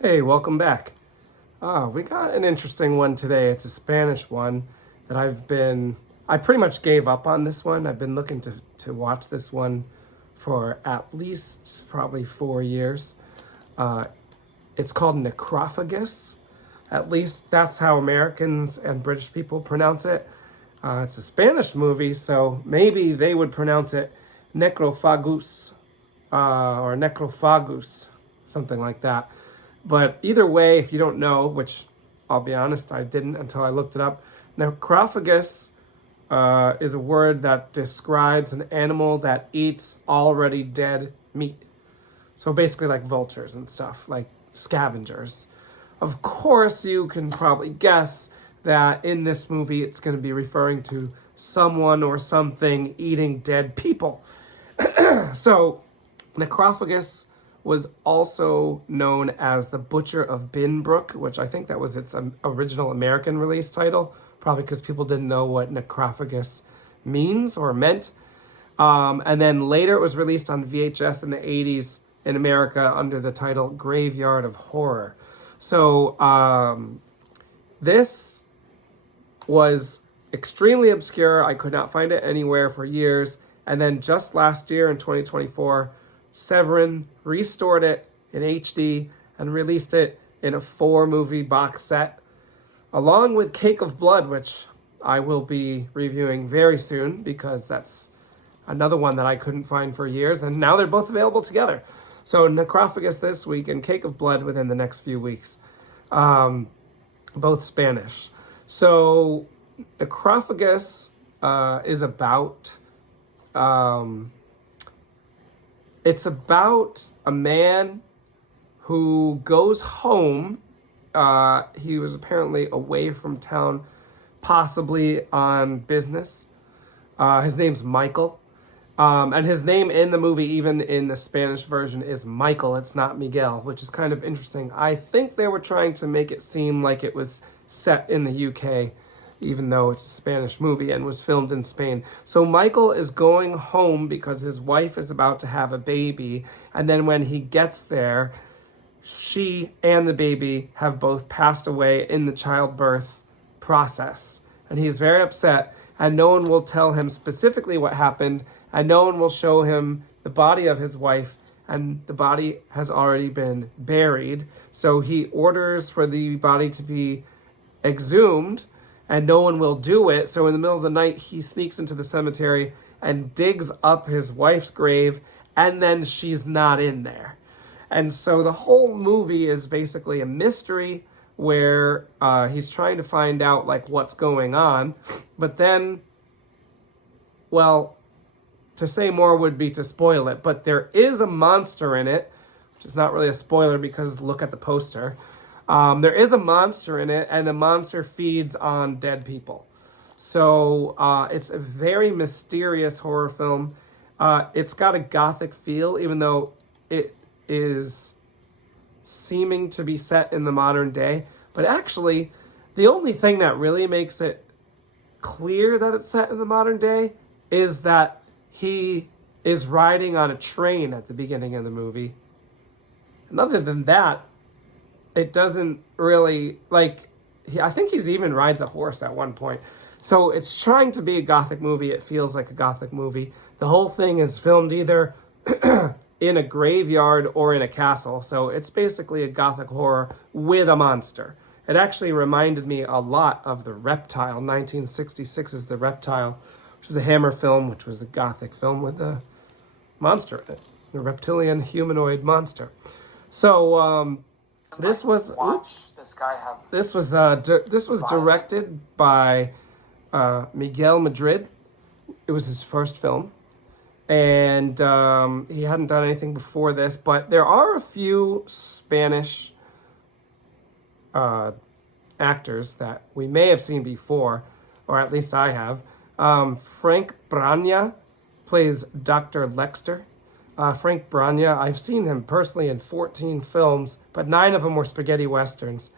Hey, welcome back. We got an interesting one today. It's a Spanish one that I pretty much gave up on this one. I've been looking to watch this one for at least probably 4 years. Uh, it's called Necrophagus. At least that's how Americans and British people pronounce it. It's a Spanish movie, so maybe they would pronounce it Necrophagus or Necrophagus, something like that. But either way, if you don't know, which I'll be honest, I didn't until I looked it up, necrophagus is a word that describes an animal that eats already dead meat. So basically like vultures and stuff, like scavengers. Of course, you can probably guess that in this movie, it's going to be referring to someone or something eating dead people. So necrophagus was also known as the Butcher of Binbrook, which I think that was its original American release title, probably because people didn't know what necrophagus means or meant. And then later it was released on VHS in the 80s in America under the title Graveyard of Horror. So this was extremely obscure. I could not find it anywhere for years. And then just last year in 2024, Severin restored it in HD and released it in a 4-movie box set, along with Cake of Blood, which I will be reviewing very soon because that's another one that I couldn't find for years, and now they're both available together. So Necrophagus this week and Cake of Blood within the next few weeks, both Spanish. So Necrophagus is about... it's about a man who goes home. He was apparently away from town, possibly on business. His name's Michael. And his name in the movie, even in the Spanish version, is Michael. It's not Miguel, which is kind of interesting. I think they were trying to make it seem like it was set in the UK, even though it's a Spanish movie and was filmed in Spain. So Michael is going home because his wife is about to have a baby. And then when he gets there, she and the baby have both passed away in the childbirth process. And he's very upset, and no one will tell him specifically what happened, and no one will show him the body of his wife, and the body has already been buried. So he orders for the body to be exhumed, and no one will do it. So in the middle of the night, he sneaks into the cemetery and digs up his wife's grave, and then she's not in there. And so the whole movie is basically a mystery where he's trying to find out like what's going on. But then, well, to say more would be to spoil it, but there is a monster in it, which is not really a spoiler because look at the poster. There is a monster in it, and the monster feeds on dead people. So it's a very mysterious horror film. It's got a gothic feel, even though it is seeming to be set in the modern day. But actually, the only thing that really makes it clear that it's set in the modern day is that he is riding on a train at the beginning of the movie. And other than that, it doesn't really, like, I think he's even rides a horse at one point. So it's trying to be a gothic movie. It feels like a gothic movie. The whole thing is filmed either in a graveyard or in a castle. So it's basically a gothic horror with a monster. It actually reminded me a lot of The Reptile. 1966's The Reptile, which was a Hammer film, which was a gothic film with a monster in it. A reptilian humanoid monster. So, this was directed by Miguel Madrid. It was his first film, and he hadn't done anything before this. But there are a few Spanish actors that we may have seen before, or at least I have. Frank Branya plays Dr. Lexter. Frank Branya, I've seen him personally in 14 films, but 9 of them were spaghetti westerns.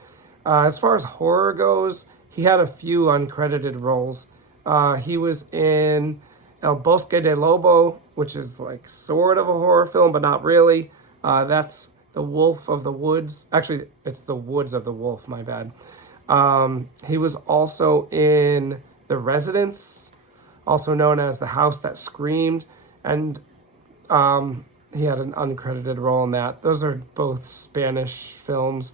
As far as horror goes, he had a few uncredited roles. He was in El Bosque de Lobo, which is like sort of a horror film, but not really. That's The Wolf of the Woods. Actually, it's The Woods of the Wolf, my bad. He was also in The Residence, also known as The House That Screamed, and he had an uncredited role in that. Those are both Spanish films.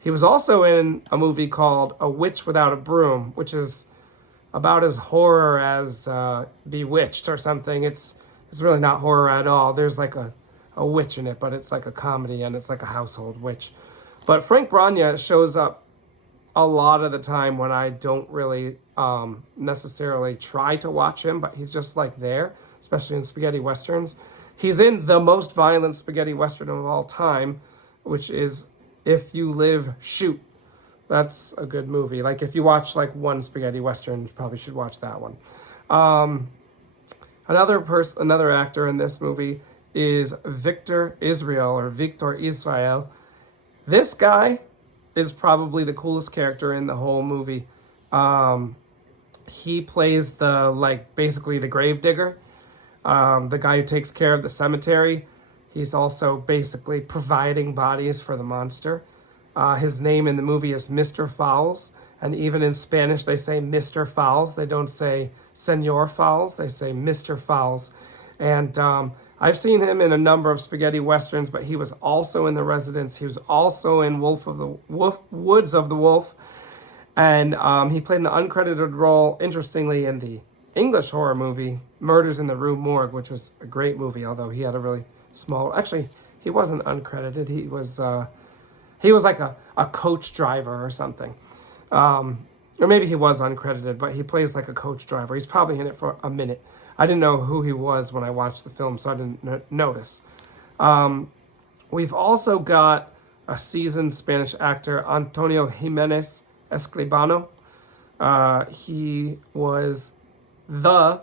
He was also in a movie called A Witch Without a Broom, which is about as horror as Bewitched or something. It's really not horror at all. There's like a witch in it, but it's like a comedy and it's like a household witch. But Frank Bragna shows up a lot of the time when I don't really necessarily try to watch him, but he's just like there, especially in spaghetti westerns. He's in the most violent spaghetti western of all time, which is If You Live, Shoot. That's a good movie. Like if you watch like one spaghetti western, you probably should watch that one. Another actor in this movie is Victor Israel. This guy is probably the coolest character in the whole movie. He plays basically the gravedigger, the guy who takes care of the cemetery. He's also basically providing bodies for the monster. His name in the movie is Mr. Fowls, and even in Spanish they say Mr. Fowls. They don't say Senor Fowls, they say Mr. Fowls. And I've seen him in a number of spaghetti westerns, but he was also in The Residence. He was also in Woods of the Wolf, and he played an uncredited role, interestingly, in the English horror movie Murders in the Rue Morgue, which was a great movie, although he had a really small... Actually, he wasn't uncredited. He was like a coach driver or something. Or maybe he was uncredited, but he plays like a coach driver. He's probably in it for a minute. I didn't know who he was when I watched the film, so I didn't notice. We've also got a seasoned Spanish actor, Antonio Jimenez Escribano. He was the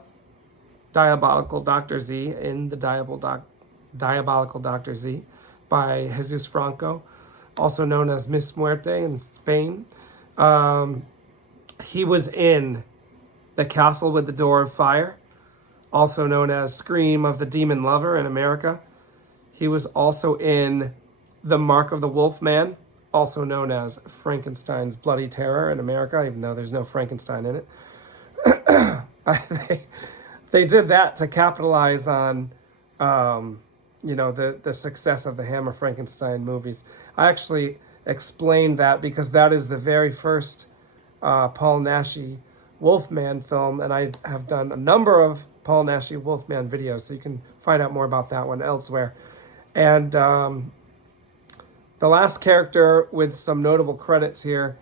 Diabolical Dr. Z in the Diabolical Dr. Z by Jesus Franco, also known as Miss Muerte in Spain. He was in The Castle with the Door of Fire, also known as Scream of the Demon Lover in America. He was also in The Mark of the Wolf Man, also known as Frankenstein's Bloody Terror in America, even though there's no Frankenstein in it. They did that to capitalize on, the success of the Hammer Frankenstein movies. I actually explained that because that is the very first Paul Naschy Wolfman film, and I have done a number of Paul Naschy Wolfman videos, so you can find out more about that one elsewhere. And the last character with some notable credits here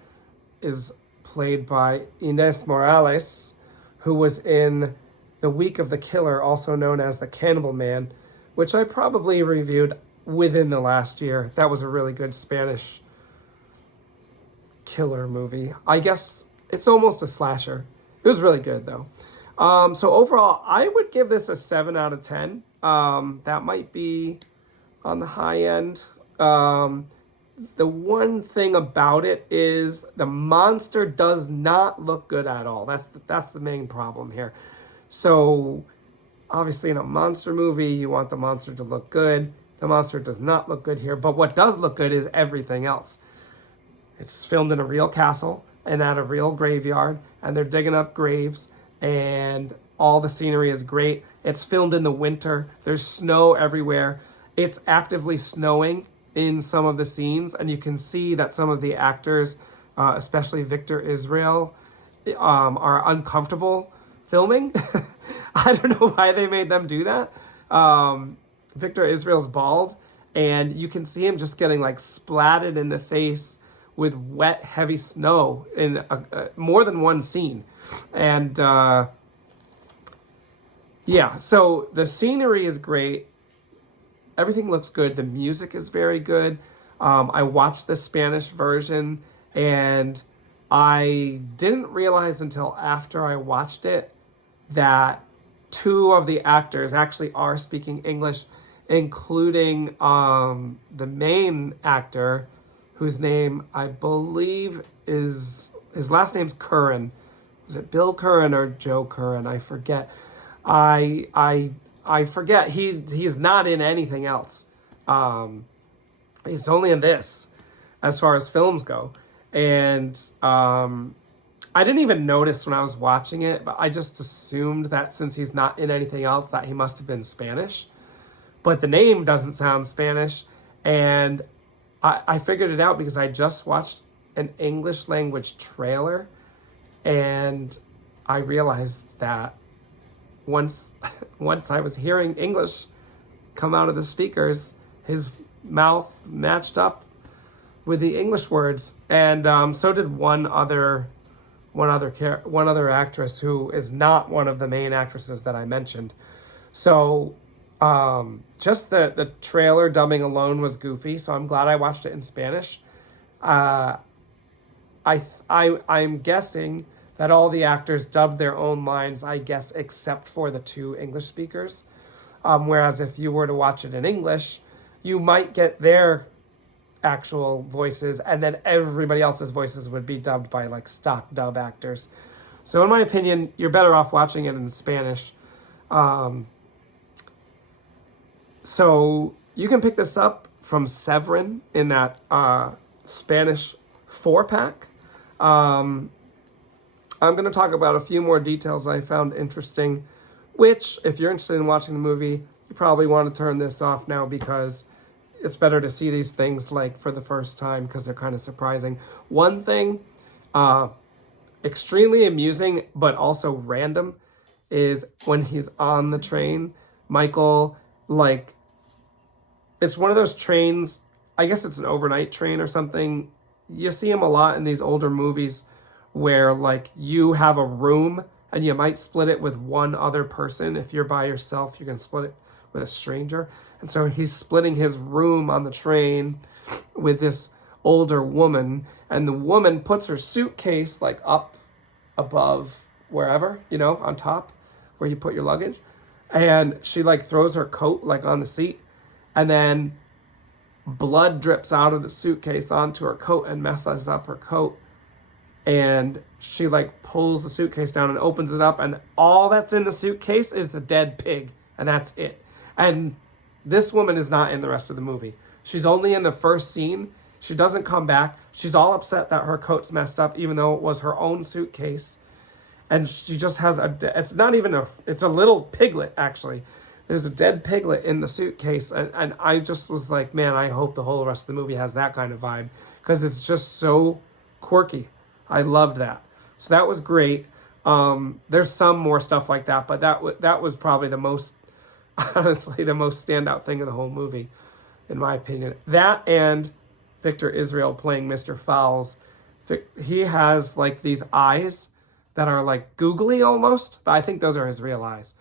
is played by Inés Morales, who was in The Week of the Killer, also known as The Cannibal Man, which I probably reviewed within the last year. That was a really good Spanish killer movie. I guess it's almost a slasher. It was really good, though. So overall, I would give this a 7 out of 10. That might be on the high end. The one thing about it is the monster does not look good at all. That's the main problem here. So obviously in a monster movie, you want the monster to look good. The monster does not look good here, but what does look good is everything else. It's filmed in a real castle and at a real graveyard, and they're digging up graves, and all the scenery is great. It's filmed in the winter. There's snow everywhere. It's actively snowing in some of the scenes, and you can see that some of the actors, especially Victor Israel, are uncomfortable filming. I don't know why they made them do that. Victor Israel's bald, and you can see him just getting like splatted in the face with wet, heavy snow in more than one scene. And yeah, so the scenery is great. Everything looks good. The music is very good. I watched the Spanish version, and I didn't realize until after I watched it that two of the actors actually are speaking English, including the main actor, whose name I believe is, his last name's Curran. Was it Bill Curran or Joe Curran? I forget. I forget. He's not in anything else. He's only in this as far as films go. And I didn't even notice when I was watching it, but I just assumed that since he's not in anything else that he must have been Spanish. But the name doesn't sound Spanish. And I figured it out because I just watched an English language trailer, and I realized that once I was hearing English come out of the speakers, his mouth matched up with the English words, and so did one other actress who is not one of the main actresses that I mentioned. So just the trailer dubbing alone was goofy, so I'm glad I watched it in Spanish. I'm guessing that all the actors dubbed their own lines, I guess, except for the two English speakers. Whereas if you were to watch it in English, you might get their actual voices, and then everybody else's voices would be dubbed by like stock dub actors. So in my opinion, you're better off watching it in Spanish. So you can pick this up from Severin in that Spanish 4-pack. I'm going to talk about a few more details I found interesting, which, if you're interested in watching the movie, you probably want to turn this off now because it's better to see these things like for the first time because they're kind of surprising. One thing, extremely amusing but also random, is when he's on the train, Michael, like, it's one of those trains, I guess it's an overnight train or something. You see him a lot in these older movies where like you have a room and you might split it with one other person. If you're by yourself, you can split it with a stranger. And so he's splitting his room on the train with this older woman, and the woman puts her suitcase like up above wherever, you know, on top where you put your luggage. And she like throws her coat like on the seat, and then blood drips out of the suitcase onto her coat and messes up her coat. And she like pulls the suitcase down and opens it up, and all that's in the suitcase is the dead pig, and that's it. And this woman is not in the rest of the movie. She's only in the first scene. She doesn't come back. She's all upset that her coat's messed up, even though it was her own suitcase. And she just has it's not even it's a little piglet, actually. There's a dead piglet in the suitcase. And I just was like, man, I hope the whole rest of the movie has that kind of vibe, because it's just so quirky. I loved that. So that was great. There's some more stuff like that, but that was probably the most, honestly, the most standout thing of the whole movie, in my opinion. That and Victor Israel playing Mr. Fowles. He has like these eyes that are like googly almost, but I think those are his real eyes.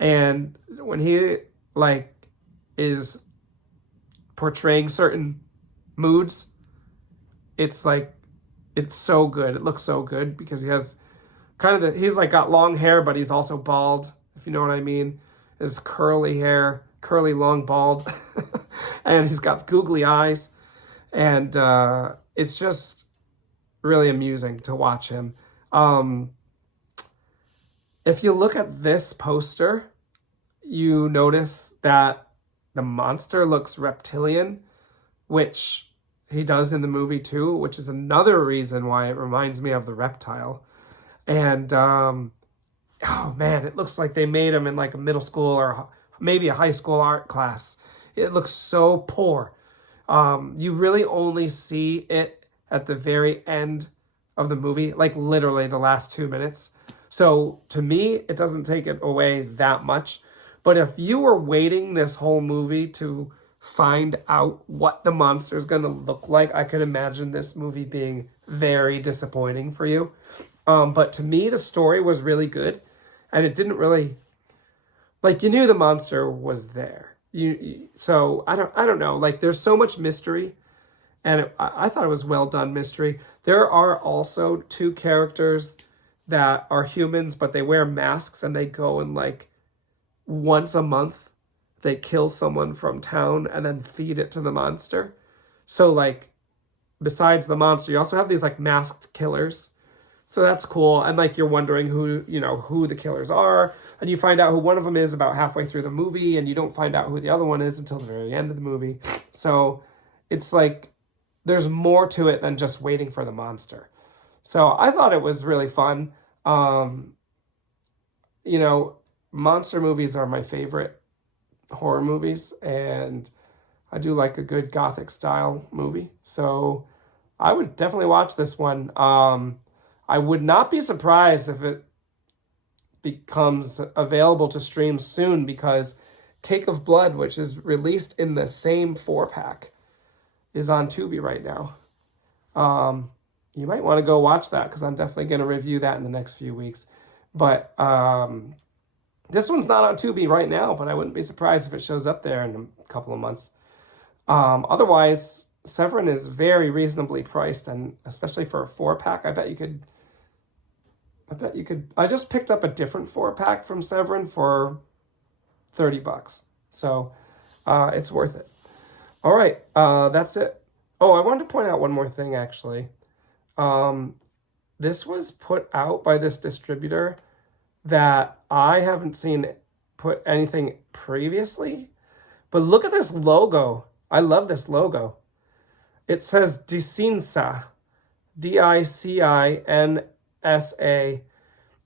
And when he like is portraying certain moods, it's like, it's so good. It looks so good because he has kind of he's like got long hair, but he's also bald, if you know what I mean. His curly hair, curly, long, bald. And he's got googly eyes. And it's just really amusing to watch him. If you look at this poster, you notice that the monster looks reptilian, which he does in the movie too, which is another reason why it reminds me of the reptile. And oh man, it looks like they made him in like a middle school or maybe a high school art class. It looks so poor. You really only see it at the very end of the movie, like literally the last 2 minutes. So to me, it doesn't take it away that much. But if you were waiting this whole movie to find out what the monster is going to look like, I could imagine this movie being very disappointing for you. But to me, the story was really good, and it didn't really, like, you knew the monster was there. So I don't know. Like, there's so much mystery, and I thought it was well done mystery. There are also two characters that are humans, but they wear masks, and they go and like once a month they kill someone from town and then feed it to the monster. So like, besides the monster, you also have these like masked killers. So that's cool. And like, you're wondering who the killers are, and you find out who one of them is about halfway through the movie, and you don't find out who the other one is until the very end of the movie. So it's like there's more to it than just waiting for the monster. So I thought it was really fun. You know, monster movies are my favorite horror movies, and I do like a good gothic style movie. So I would definitely watch this one. I would not be surprised if it becomes available to stream soon, because Cake of Blood, which is released in the same 4-pack, is on Tubi right now. You might want to go watch that, because I'm definitely going to review that in the next few weeks. But this one's not on Tubi right now, but I wouldn't be surprised if it shows up there in a couple of months. Otherwise, Severin is very reasonably priced, and especially for a 4-pack, I bet you could. I just picked up a different 4-pack from Severin for $30. So it's worth it. All right, that's it. Oh, I wanted to point out one more thing, actually. This was put out by this distributor that I haven't seen put anything previously. But look at this logo. I love this logo. It says Dicinsa, Dicinsa.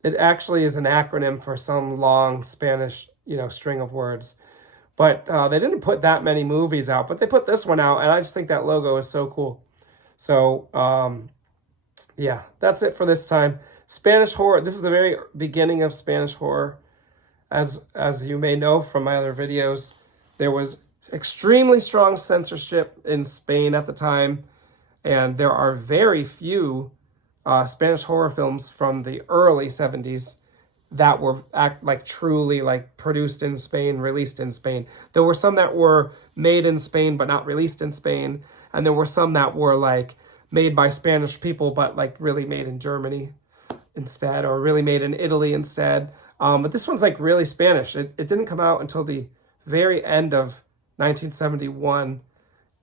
It actually is an acronym for some long Spanish, string of words. But they didn't put that many movies out, but they put this one out, and I just think that logo is so cool. So, yeah, that's it for this time. Spanish horror. This is the very beginning of Spanish horror. As you may know from my other videos, there was extremely strong censorship in Spain at the time, and there are very few Spanish horror films from the early 70s that were truly produced in Spain, released in Spain. There were some that were made in Spain but not released in Spain, and there were some that were made by Spanish people but really made in Germany instead, or really made in Italy instead. But this one's really Spanish. It didn't come out until the very end of 1971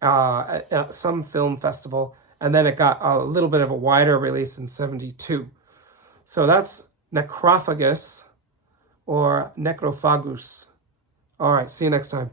at some film festival, and then it got a little bit of a wider release in 72. So that's Necrophagus, or Necrophagus. All right, see you next time.